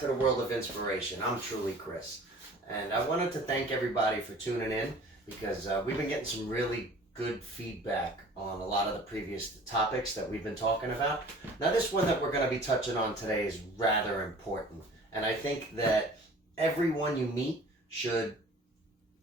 to the World of Inspiration. I'm truly Chris. And I wanted to thank everybody for tuning in because we've been getting some really good feedback on a lot of the previous topics that we've been talking about. Now, this one that we're going to be touching on today is rather important. And I think that everyone you meet should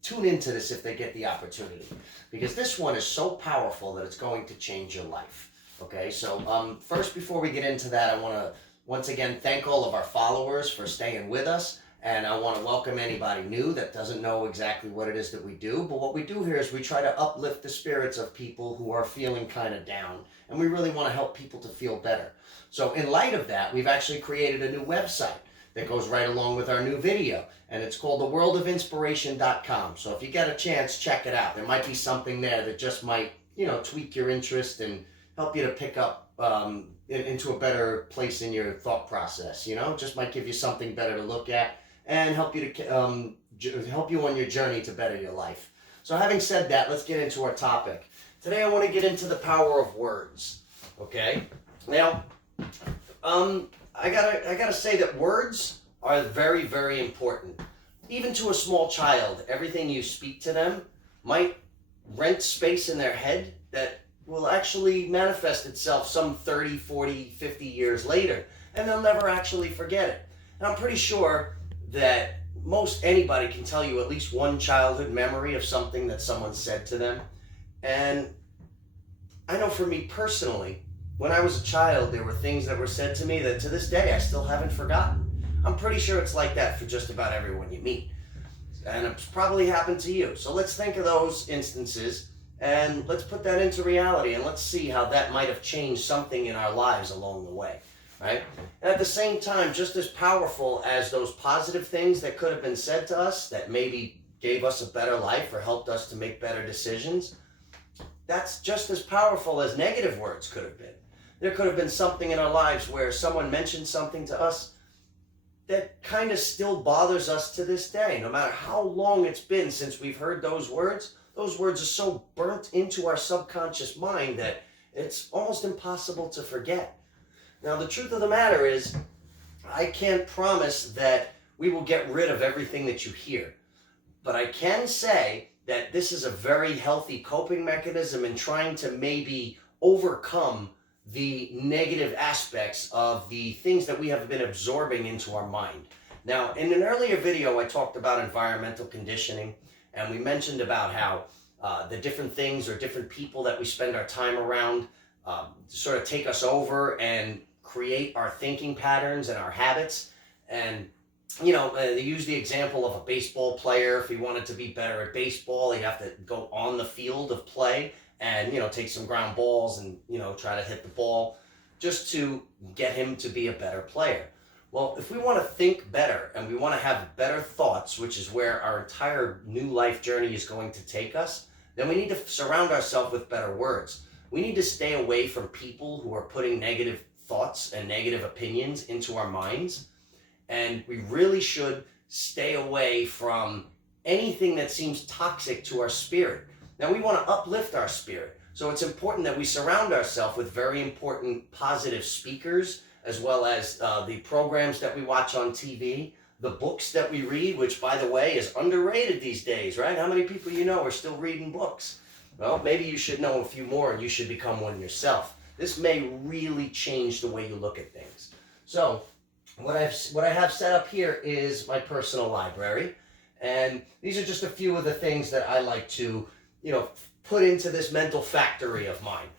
tune into this if they get the opportunity, because this one is so powerful that it's going to change your life. Okay, so first, before we get into that, I want to once again thank all of our followers for staying with us, and I want to welcome anybody new that doesn't know exactly what it is that we do. But what we do here is we try to uplift the spirits of people who are feeling kind of down, and we really want to help people to feel better. So in light of that, we've actually created a new website that goes right along with our new video, and it's called theworldofinspiration.com. So if you get a chance, check it out. There might be something there that just might, tweak your interest and help you to pick up into a better place in your thought process. Just might give you something better to look at and help you to help you on your journey to better your life. So having said that, let's get into our topic. Today I want to get into the power of words. Okay? Now, I gotta say that words are very, very important. Even to a small child, everything you speak to them might rent space in their head that will actually manifest itself some 30, 40, 50 years later, and they'll never actually forget it. And I'm pretty sure that most anybody can tell you at least one childhood memory of something that someone said to them. And I know for me personally, when I was a child, there were things that were said to me that to this day I still haven't forgotten. I'm pretty sure it's like that for just about everyone you meet. And it's probably happened to you. So let's think of those instances and let's put that into reality and let's see how that might have changed something in our lives along the way, right? And at the same time, just as powerful as those positive things that could have been said to us that maybe gave us a better life or helped us to make better decisions, that's just as powerful as negative words could have been. There could have been something in our lives where someone mentioned something to us that kind of still bothers us to this day. No matter how long it's been since we've heard those words are so burnt into our subconscious mind that it's almost impossible to forget. Now, the truth of the matter is, I can't promise that we will get rid of everything that you hear. But I can say that this is a very healthy coping mechanism in trying to maybe overcome the negative aspects of the things that we have been absorbing into our mind. Now, in an earlier video, I talked about environmental conditioning, and we mentioned about how the different things or different people that we spend our time around sort of take us over and create our thinking patterns and our habits. And, they use the example of a baseball player. If he wanted to be better at baseball, he'd have to go on the field of play and, take some ground balls and, try to hit the ball just to get him to be a better player. Well, if we want to think better and we want to have better thoughts, which is where our entire new life journey is going to take us, then we need to surround ourselves with better words. We need to stay away from people who are putting negative thoughts and negative opinions into our minds. And we really should stay away from anything that seems toxic to our spirit. Now, we want to uplift our spirit. So it's important that we surround ourselves with very important positive speakers, as well as the programs that we watch on TV, the books that we read, which, by the way, is underrated these days, right? How many people are still reading books? Well, maybe you should know a few more and you should become one yourself. This may really change the way you look at things. So what I have set up here is my personal library. And these are just a few of the things that I like to put into this mental factory of mine.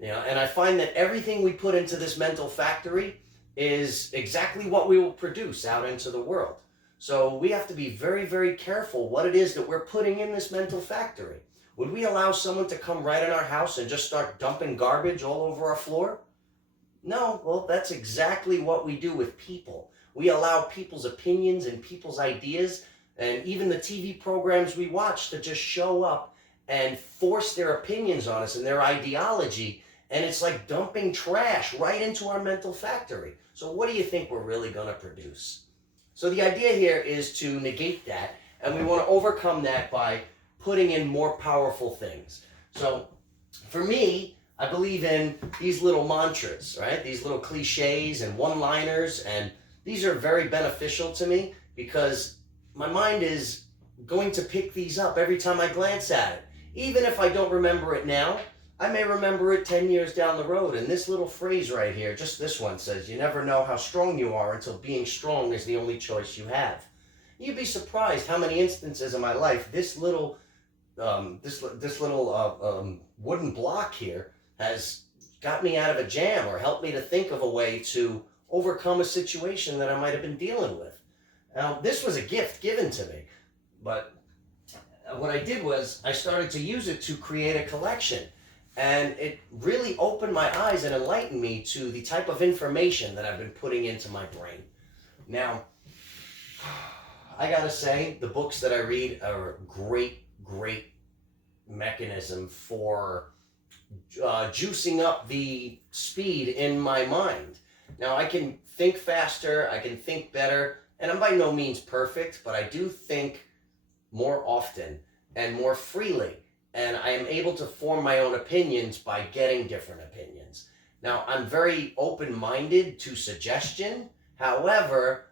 And I find that everything we put into this mental factory is exactly what we will produce out into the world. So we have to be very, very careful what it is that we're putting in this mental factory. Would we allow someone to come right in our house and just start dumping garbage all over our floor? No, well, that's exactly what we do with people. We allow people's opinions and people's ideas and even the TV programs we watch to just show up and force their opinions on us and their ideology, and it's like dumping trash right into our mental factory. So what do you think we're really going to produce? So the idea here is to negate that, and we want to overcome that by putting in more powerful things. So for me, I believe in these little mantras, right? These little cliches and one-liners, and these are very beneficial to me because my mind is going to pick these up every time I glance at it. Even if I don't remember it now, I may remember it 10 years down the road. And this little phrase right here, just this one, says, you never know how strong you are until being strong is the only choice you have. You'd be surprised how many instances in my life this little wooden block here has got me out of a jam or helped me to think of a way to overcome a situation that I might have been dealing with. Now, this was a gift given to me, but what I did was I started to use it to create a collection. And it really opened my eyes and enlightened me to the type of information that I've been putting into my brain. Now, I gotta say, the books that I read are a great mechanism for juicing up the speed in my mind. Now, I can think faster, I can think better, and I'm by no means perfect, but I do think more often and more freely. And I am able to form my own opinions by getting different opinions. Now, I'm very open-minded to suggestion. However,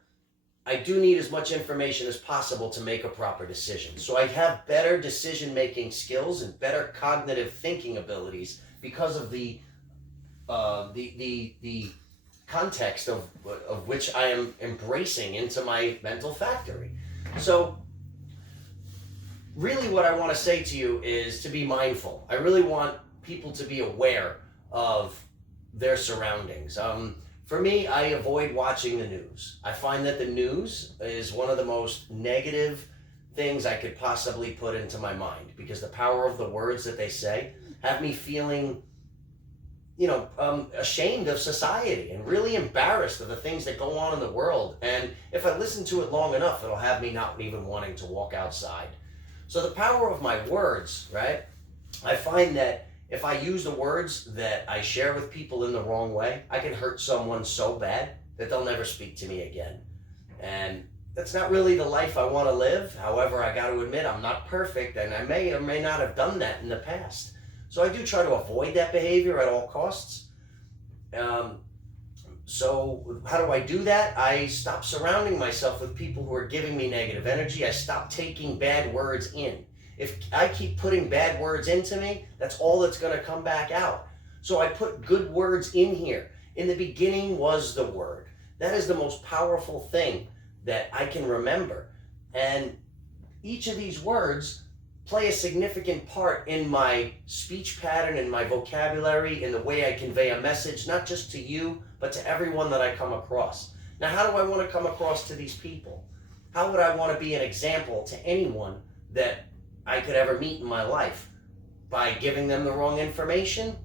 I do need as much information as possible to make a proper decision. So I have better decision-making skills and better cognitive thinking abilities because of the context of which I am embracing into my mental factory. So really what I want to say to you is to be mindful. I really want people to be aware of their surroundings. For me, I avoid watching the news. I find that the news is one of the most negative things I could possibly put into my mind because the power of the words that they say have me feeling, ashamed of society and really embarrassed of the things that go on in the world. And if I listen to it long enough, it'll have me not even wanting to walk outside. So the power of my words, right? I find that if I use the words that I share with people in the wrong way, I can hurt someone so bad that they'll never speak to me again. And that's not really the life I want to live. However, I got to admit I'm not perfect and I may or may not have done that in the past. So I do try to avoid that behavior at all costs. So how do I do that? I stop surrounding myself with people who are giving me negative energy. I stop taking bad words in. If I keep putting bad words into me, that's all that's going to come back out. So I put good words in here. In the beginning was the Word. That is the most powerful thing that I can remember. And each of these words play a significant part in my speech pattern, in my vocabulary, in the way I convey a message, not just to you, but to everyone that I come across. Now, how do I want to come across to these people? How would I want to be an example to anyone that I could ever meet in my life? By giving them the wrong information?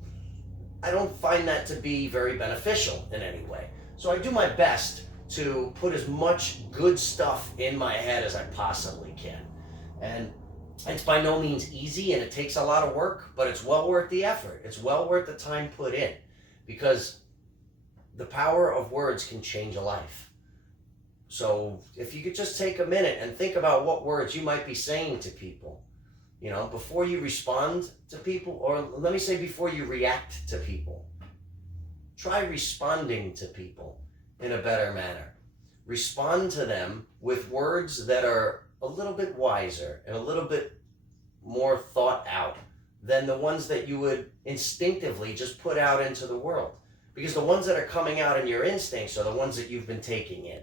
I don't find that to be very beneficial in any way. So I do my best to put as much good stuff in my head as I possibly can. And it's by no means easy and it takes a lot of work, but it's well worth the effort. It's well worth the time put in because the power of words can change a life. So if you could just take a minute and think about what words you might be saying to people, before you respond to people, or let me say before you react to people, try responding to people in a better manner. Respond to them with words that are a little bit wiser and a little bit more thought out than the ones that you would instinctively just put out into the world. Because the ones that are coming out in your instincts are the ones that you've been taking in.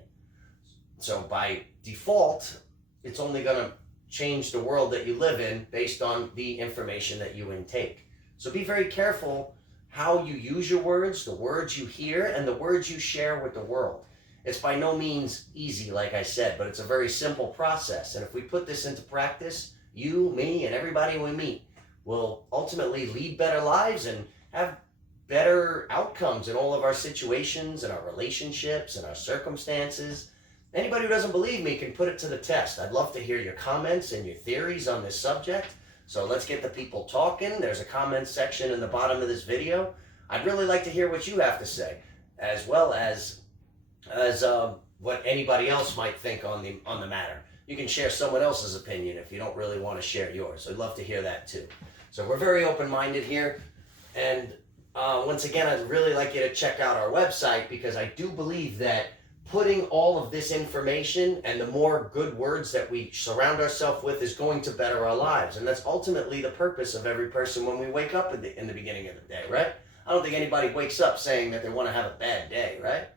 So by default, it's only going to change the world that you live in based on the information that you intake. So be very careful how you use your words, the words you hear, and the words you share with the world. It's by no means easy, like I said, but it's a very simple process. And if we put this into practice, you, me, and everybody we meet will ultimately lead better lives and have better outcomes in all of our situations and our relationships and our circumstances. Anybody who doesn't believe me can put it to the test. I'd love to hear your comments and your theories on this subject. So let's get the people talking. There's a comment section in the bottom of this video. I'd really like to hear what you have to say, as well as what anybody else might think on the matter. You can share someone else's opinion if you don't really want to share yours. I'd love to hear that too. So we're very open-minded here. And once again, I'd really like you to check out our website because I do believe that putting all of this information and the more good words that we surround ourselves with is going to better our lives. And that's ultimately the purpose of every person when we wake up in the beginning of the day, right? I don't think anybody wakes up saying that they want to have a bad day, right?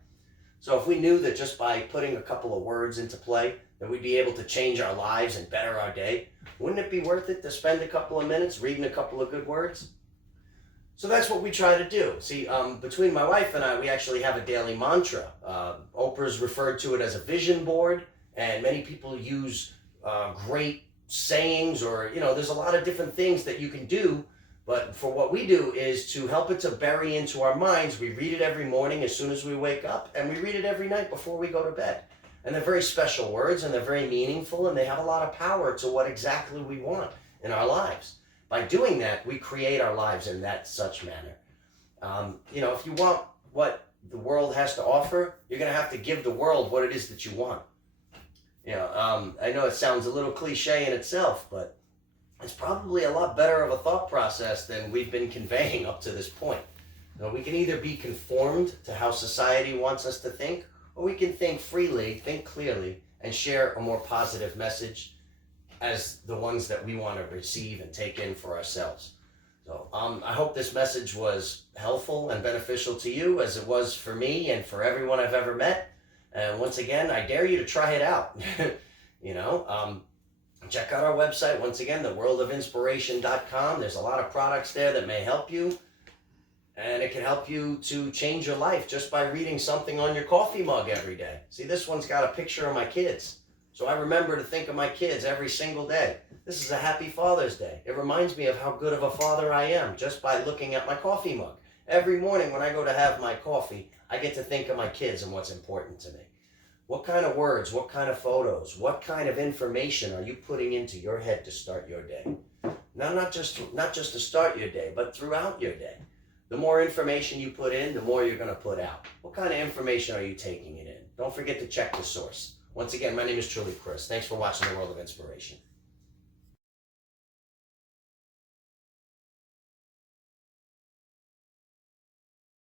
So if we knew that just by putting a couple of words into play that we'd be able to change our lives and better our day, wouldn't it be worth it to spend a couple of minutes reading a couple of good words? So that's what we try to do. See, between my wife and I, we actually have a daily mantra. Oprah's referred to it as a vision board, and many people use great sayings, or, there's a lot of different things that you can do. But for what we do is to help it to bury into our minds. We read it every morning as soon as we wake up, and we read it every night before we go to bed. And they're very special words, and they're very meaningful, and they have a lot of power to what exactly we want in our lives. By doing that, we create our lives in that such manner. If you want what the world has to offer, you're going to have to give the world what it is that you want. I know it sounds a little cliche in itself, but it's probably a lot better of a thought process than we've been conveying up to this point. We can either be conformed to how society wants us to think, or we can think freely, think clearly, and share a more positive message as the ones that we want to receive and take in for ourselves. So I hope this message was helpful and beneficial to you as it was for me and for everyone I've ever met. And once again, I dare you to try it out. Check out our website. Once again, theworldofinspiration.com. There's a lot of products there that may help you. And it can help you to change your life just by reading something on your coffee mug every day. See, this one's got a picture of my kids. So I remember to think of my kids every single day. This is a happy Father's Day. It reminds me of how good of a father I am just by looking at my coffee mug. Every morning when I go to have my coffee, I get to think of my kids and what's important to me. What kind of words, what kind of photos, what kind of information are you putting into your head to start your day? Now, not just to start your day, but throughout your day. The more information you put in, the more you're going to put out. What kind of information are you taking it in? Don't forget to check the source. Once again, my name is truly Chris. Thanks for watching The World of Inspiration.